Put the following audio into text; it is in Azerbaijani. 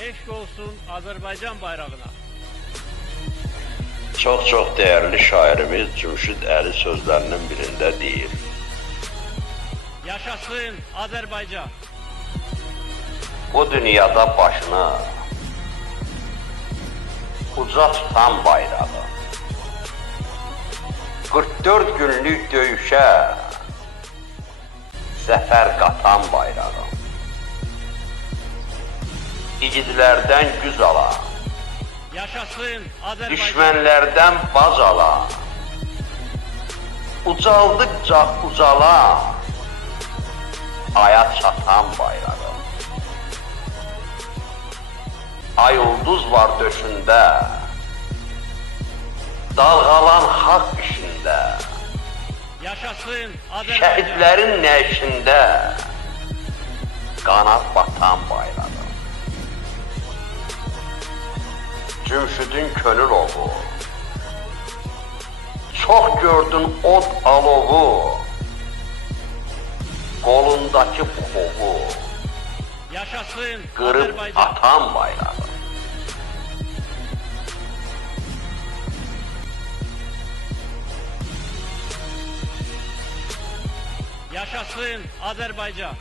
Eşk olsun Azərbaycan bayrağına. Çox değerli şairimiz Cümşüd Əli sözlərinin birində deyir. Yaşasın Azərbaycan. Bu dünyada başını uca tutan bayrağı, 44 günlük döyüşe zəfər qatan bayrağı, igidlərdən güz ala, Yaşasın Azərbaycan. düşmənlərdən baz ala, ucaldıkca ucala, aya çatan bayrağı. Ay ulduz var döşündə, dalğalan haqq işində, Yaşasın Azərbaycan. şəhidlərin nəşində, qanat batan bayrağı. Cümşüdün könül ovu, çox gördün od alovu, qolundakı buxovu, Yaşasın qırıb Azərbaycan. atan bayrağı. Yaşasın Azərbaycan.